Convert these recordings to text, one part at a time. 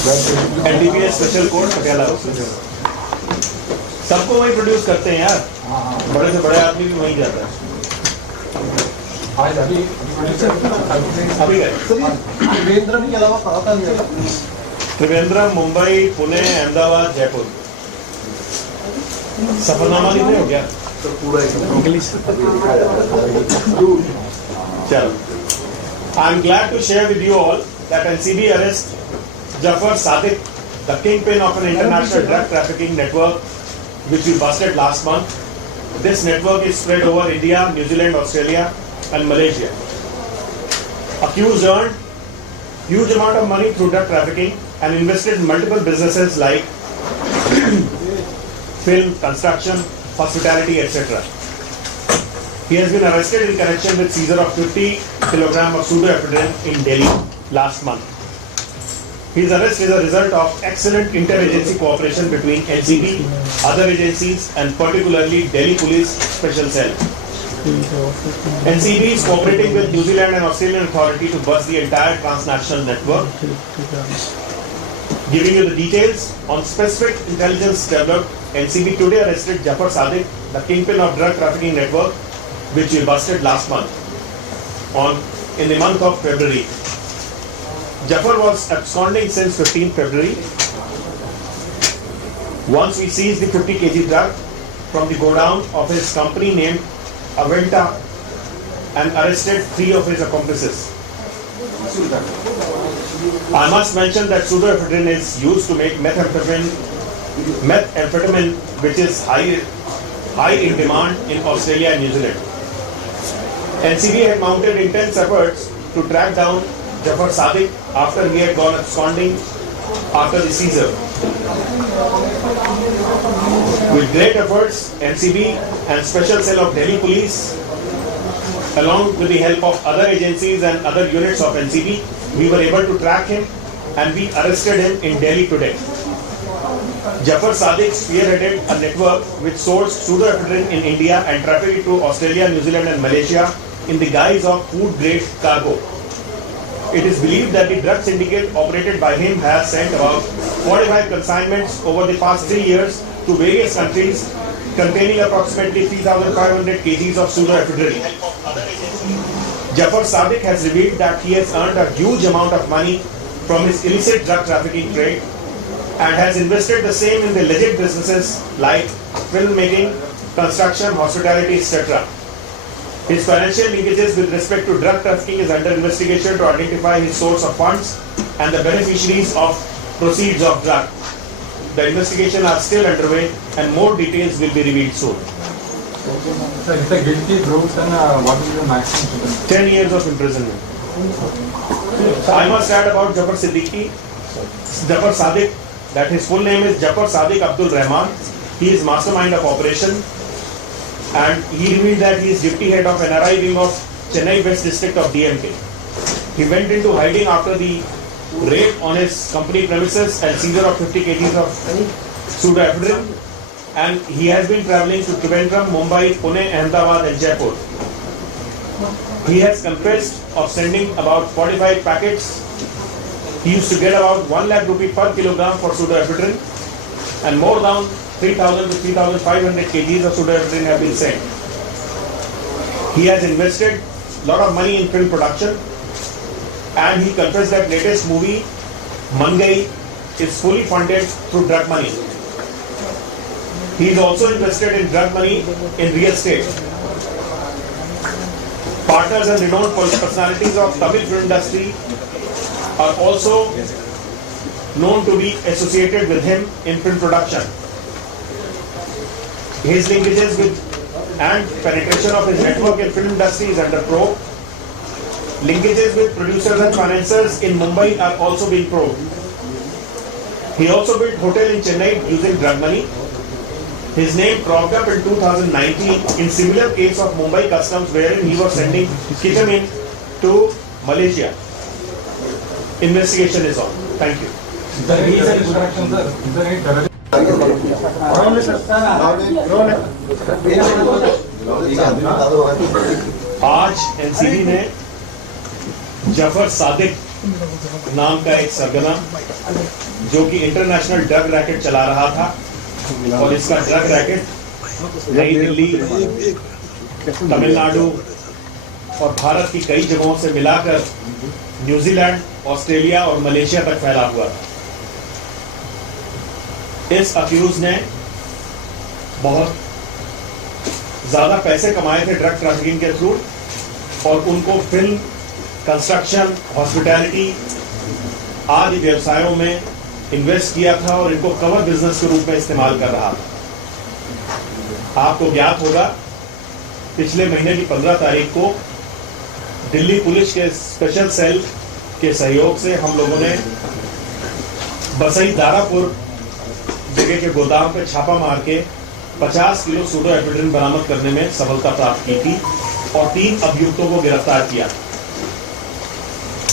NDPS special court Patiala. सबको वही produce करते हैं यार, बड़े से बड़े आदमी भी वहीं जाता है। अभी गए त्रिवेंद्रम के अलावा कहाँ था? त्रिवेंद्रम, मुंबई, पुणे, अहमदाबाद, जयपुर। सफरनामा लिखने हो गया तो पूरा इंग्लिश। चलो, I am glad to share with you all that NCB arrest Jafar Sadiq, the kingpin of an international drug trafficking network, which we busted last month. This network is spread over India, New Zealand, Australia, and Malaysia. Accused earned huge amount of money through drug trafficking and invested in multiple businesses like film, construction, hospitality, etc. He has been arrested in connection with seizure of 50 kg of pseudoephedrine in Delhi last month. His arrest is a result of excellent inter-agency cooperation between NCB, other agencies, and particularly Delhi Police Special Cell. NCB is cooperating with New Zealand and Australian authority to bust the entire transnational network. Giving you the details on specific intelligence developed, NCB today arrested Jafar Sadiq, the kingpin of drug trafficking network, which we busted last month in the month of February. Jafar was absconding since 15th February. Once we seized the 50 kg drug from the godown of his company named Aventa and arrested 3 of his accomplices. I must mention that pseudoephedrine is used to make methamphetamine, which is high in demand in Australia and New Zealand. NCB had mounted intense efforts to track down Jafar Sadiq after he had gone absconding after the seizure. With great efforts, NCB and Special Cell of Delhi Police, along with the help of other agencies and other units of NCB, we were able to track him and we arrested him in Delhi today. Jafar Sadiq spearheaded a network which sourced pseudoephedrine in India and trafficked it to Australia, New Zealand and Malaysia in the guise of food-grade cargo. It is believed that the drug syndicate operated by him has sent about 45 consignments over the past 3 years to various countries containing approximately 3,500 kgs of pseudoephedrine. Jafar Sadiq has revealed that he has earned a huge amount of money from his illicit drug trafficking trade and has invested the same in the legit businesses like filmmaking, construction, hospitality, etc. His financial linkages with respect to drug trafficking is under investigation to identify his source of funds and the beneficiaries of proceeds of drug. The investigation are still underway and more details will be revealed soon. Sir, if the guilty proves, then what is the maximum sentence? 10 years of imprisonment. I must add about Jafar Sadiq, that his full name is Jafar Sadiq Abdul Rahman. He is mastermind of operation and he revealed that he is deputy head of NRI wing of Chennai West District of DMK. He went into hiding after the raid on his company premises and seizure of 50 kg of pseudoephedrine, and he has been travelling to Trivandrum, Mumbai, Pune, Ahmedabad and Jaipur. He has confessed of sending about 45 packets. He used to get about 1 lakh rupee per kilogram for pseudoephedrine and more than 3,000 to 3,500 kgs of pseudoephedrine have been sent. He has invested a lot of money in film production and he confessed that latest movie Mangai is fully funded through drug money. He is also invested in drug money in real estate. Partners and renowned personalities of Tamil film industry are also known to be associated with him in film production. His linkages with and penetration of his network in film industry is under probe. Linkages with producers and financiers in Mumbai are also being probed. He also built hotel in Chennai using drug money. His name cropped up in 2019 in similar case of Mumbai Customs wherein he was sending ketamine to Malaysia. Investigation is on. Thank you. The reason instruction, sir, is there any terrorism? आज NCB ने जफर सादिक नाम का एक सरगना जो कि international drug racket चला रहा था, और इसका ड्रग रैकेट नई दिल्ली, तमिलनाडु और भारत की कई जगहों से मिलाकर न्यूजीलैंड, ऑस्ट्रेलिया और मलेशिया तक फैला हुआ था। इस अक्यूज ने बहुत ज्यादा पैसे कमाए थे ड्रग ट्रैफिकिंग के थ्रू, और उनको फिल्म, कंस्ट्रक्शन, हॉस्पिटैलिटी आदि व्यवसायों में इन्वेस्ट किया था और इनको कवर बिजनेस के रूप में इस्तेमाल कर रहा था। आपको ज्ञात होगा, पिछले महीने की 15 तारीख को दिल्ली पुलिस के स्पेशल सेल के सहयोग से हम लोगों ने बसई दारापुर जगह के गोदाम पे छापा मार के 50 किलो सूडोएफेड्रिन बरामद करने में सफलता प्राप्त की थी और 3 अभियुक्तों को गिरफ्तार किया।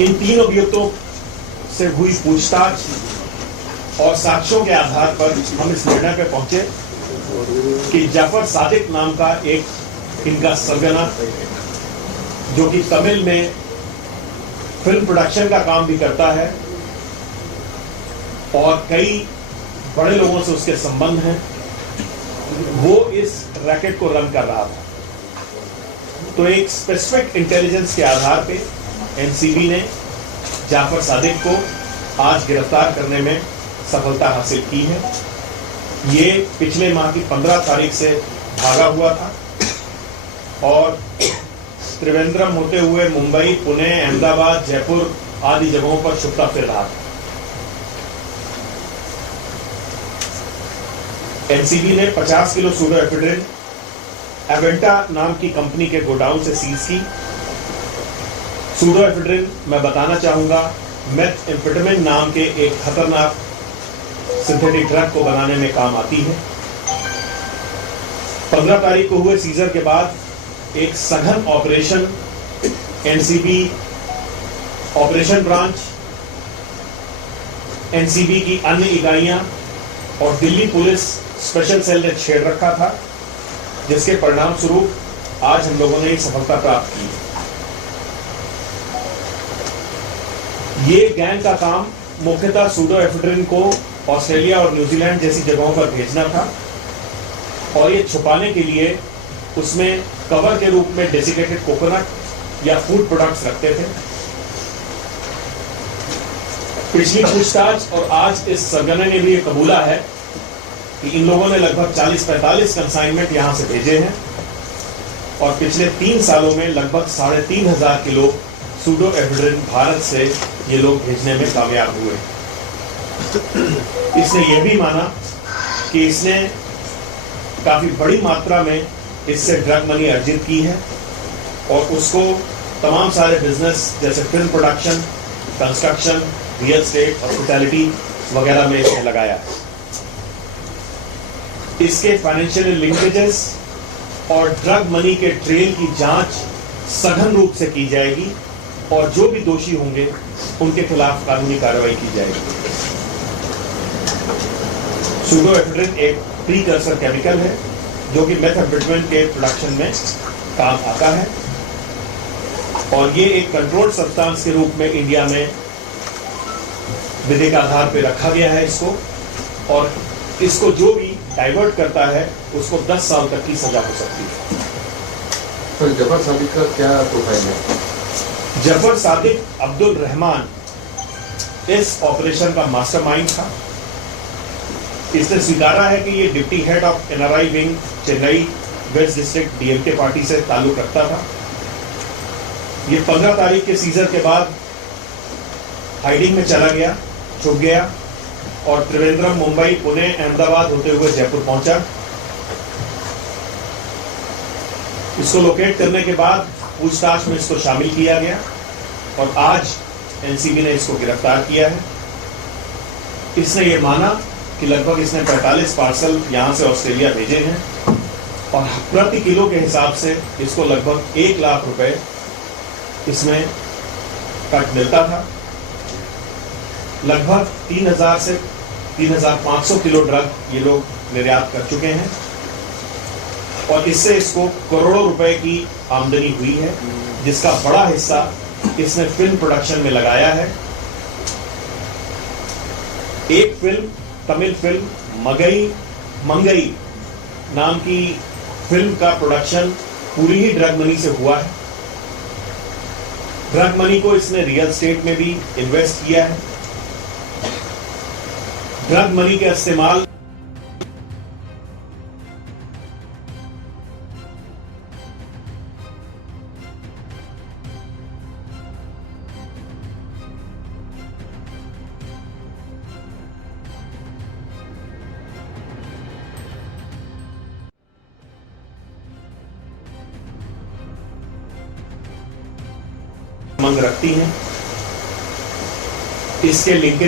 इन 3 अभियुक्तों से हुई पूछताछ और साक्ष्यों के आधार पर हम इस निर्णय पे पहुंचे कि जाफर सादिक नाम का एक इनका सरगना, जो कि तमिल में फिल्म प्रोडक्शन का काम भी करता है और कई बड़े लोगों से उसके संबंध हैं, वो इस रैकेट को रन कर रहा था। तो एक स्पेसिफिक इंटेलिजेंस के आधार पे एनसीबी ने जाफर सादिक को आज गिरफ्तार करने में सफलता हासिल की है। ये पिछले माह की 15 तारीख से भागा हुआ था और त्रिवेंद्रम होते हुए मुंबई, पुणे, अहमदाबाद, जयपुर आदि जगहों पर छुपता फिर रहा था। एनसीबी ने 50 किलो सूडोएफेड्रिन एवेंटा नाम की कंपनी के गोडाउन से सीज की। सूडोएफेड्रिन, मैं बताना चाहूंगा, मेथएम्फेटामिन नाम के एक खतरनाक सिंथेटिक ड्रग को बनाने में काम आती है। 15 तारीख को हुए सीजर के बाद एक सघन operation NCB operation branch, NCB की अन्य इकाइयां और दिल्ली पुलिस स्पेशल सेल ने छेड़ रखा था, जिसके परिणाम स्वरूप आज हम लोगों ने सफलता प्राप्त की। ये गैंग का काम मुख्यतः सूडोएफेड्रिन को ऑस्ट्रेलिया और न्यूजीलैंड जैसी जगहों पर भेजना था और ये छुपाने के लिए उसमें कवर के रूप में डेसिकेटेड कोकोनट या फूड प्रोडक्ट्स रखते थे। पिछली पूछताछ और आज इस सरगने ने भी ये कबूला है कि इन लोगों ने लगभग 40-45 कंसाइनमेंट यहां से भेजे हैं और पिछले 3 सालों में लगभग 3,500 किलो सूडोएफेड्रिन भारत से ये लोग भेजने में कामयाब हुए। इसने यह भी माना कि इसने काफी बड़ी मात्रा में इससे ड्रग मनी अर्जित की है और उसको तमाम सारे बिजनेस जैसे film production, construction, real estate, hospitality वगैरह में इसने लगाया है। इसके फाइनेंशियल लिंकेजेस और ड्रग मनी के ट्रेल की जांच सघन रूप से की जाएगी और जो भी दोषी होंगे उनके खिलाफ कानूनी कार्रवाई की जाएगी। सूडोएफेड्रिन एक प्रीकर्सर केमिकल है जो कि मेथएम्फेटामिन के प्रोडक्शन में काम आता है और ये एक कंट्रोल्ड सब्सटेंस के रूप में इंडिया में विधिक आधार पर रखा गया है इसको, और इसको जो भी डाइवर्ट करता है उसको 10 साल तक की सजा हो सकती है। तो जफर सादिक का क्या प्रोफाइल है? जफर सादिक अब्दुल रहमान इस ऑपरेशन का मास्टरमाइंड था। इसने स्वीकारा है कि ये deputy head of NRI wing Chennai waste district DMK party से ताल्लुक रखता था। ये 15 तारीख के सीजर के बाद हाइडिंग में चला गया, छुप गया और त्रिवेंद्रम, मुंबई, पुणे, अहमदाबाद होते हुए जयपुर पहुंचा। इसको लोकेट करने के बाद पूछताछ में इसको शामिल किया गया और आज एनसीबी ने इसको गिरफ्तार किया है। इसने ये माना कि लगभग इसने 45 पार्सल यहां से ऑस्ट्रेलिया भेजे हैं और प्रति किलो के हिसाब से इसको लगभग 1 लाख रुपए इसमें कट मिलता था। लगभग 3,000 से 3,500 किलो ड्रग ये लोग निर्यात कर चुके हैं और इससे इसको करोड़ों रुपए की आमदनी हुई है, जिसका बड़ा हिस्सा इसने फिल्म प्रोडक्शन में लगाया है। एक फिल्म, तमिल फिल्म मंगई नाम की फिल्म का प्रोडक्शन पूरी ही ड्रग मनी से हुआ है। ड्रग मनी को इसने रियल एस्टेट में भी इन्वेस्ट किया है। ड्रग मनी का इस्तेमाल मंग रखती हैं। इसके लिंकेज